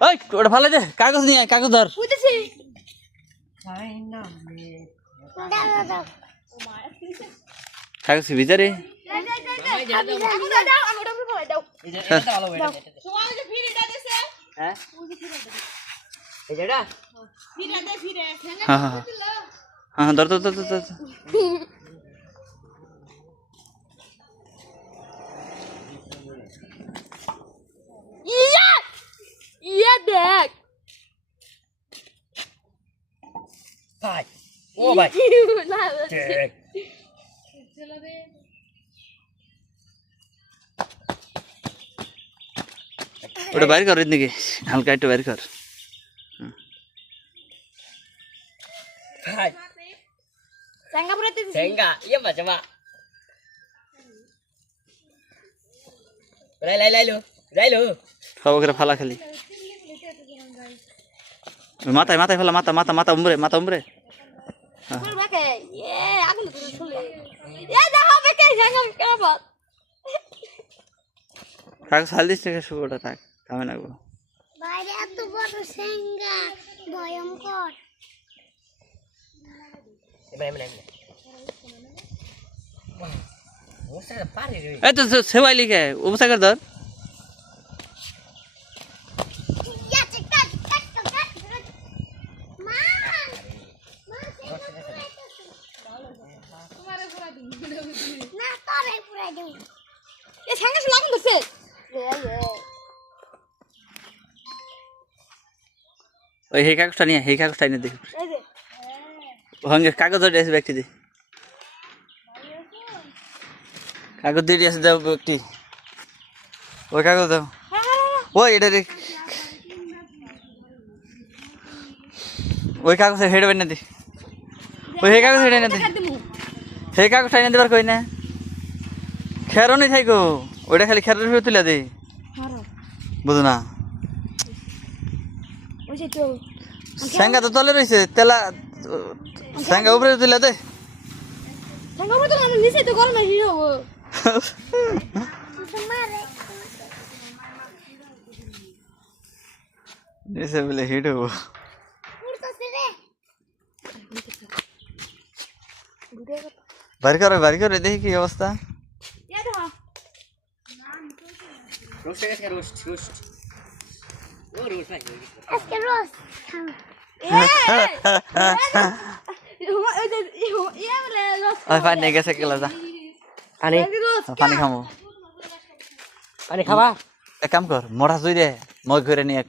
ওই ওটা ফালাই দে কাগজ নিয়ে আয়, কাগজ ধর বুঝতেছি কাগজ ভিতরে হ্যাঁ হ্যাঁ হ্যাঁ ধর ধর ধর ধর ধর। ইয়া দেখ ভাই ও ভাই ঠিক ওটা বাইর কর এদিকে হালকা একটু বাইর কর ভাই সিঙ্গাপুরেতে সেঙ্গা ইয়ে বাজা বা লাইলো সব করে ফালা খালি মাথায় মাথায় ফেলা মাথা মাথা মাথা উমরে মাথা উমরে ফুল বাকে এ আগুন তো চলে এ দেখো বাকে সিঙ্গাপুর কেমন কাগজ হাল দিস থেকে শুভটা থাক কামে লাগবো বাইরে এত বড় সিংহা ভয়ঙ্কর এমনি ও সারা পারে রে এই তো সেবাই লিখে উপসাগর ধর ইয়া চিকাট কাট কাট মা না তোরে পুরাই দেব এ সিঙ্গাপুর লাগুন দিছে ওই হে কাগজটা নিয়ে হে কাগজটা নিয়ে দেখি এই যে হঙ্গে কাগজ ধরে এসে ব্যক্তি দে কাগজ দিয়ে এসে দাও ব্যক্তি ওই কাগজ দাও ওই এটা রে ওই কাগজ হেড বানিয়ে দে ওই হে কাগজ হেড এনে দে হে কাগজটা এনে দেবার কই না খেরো নেই থাইকো ওইটা খালি খেরের উপরে তুলে দে বুঝো না ওই যে তো স্যাঙ্গা তো তলে রয়েছে তেলা স্যাঙ্গা উপরে তুলে দে সিঙ্গাপুর তো নিচে তো গরম হয়ে যাবো মারে এসে বলে হিট হবো উড়তাছে রে বাড়ি করে দেখি কি অবস্থা এ দেখো রোস্ট গেছে রোস্ট ও রোস্ট ভাই আজকে রোজ খাও ওই পানি নিয়ে গেছে কেলা যা পানি পানি খামো পানি খাবা এক কাম কর মোড়া জুই দে মই ঘুরে নিয়ে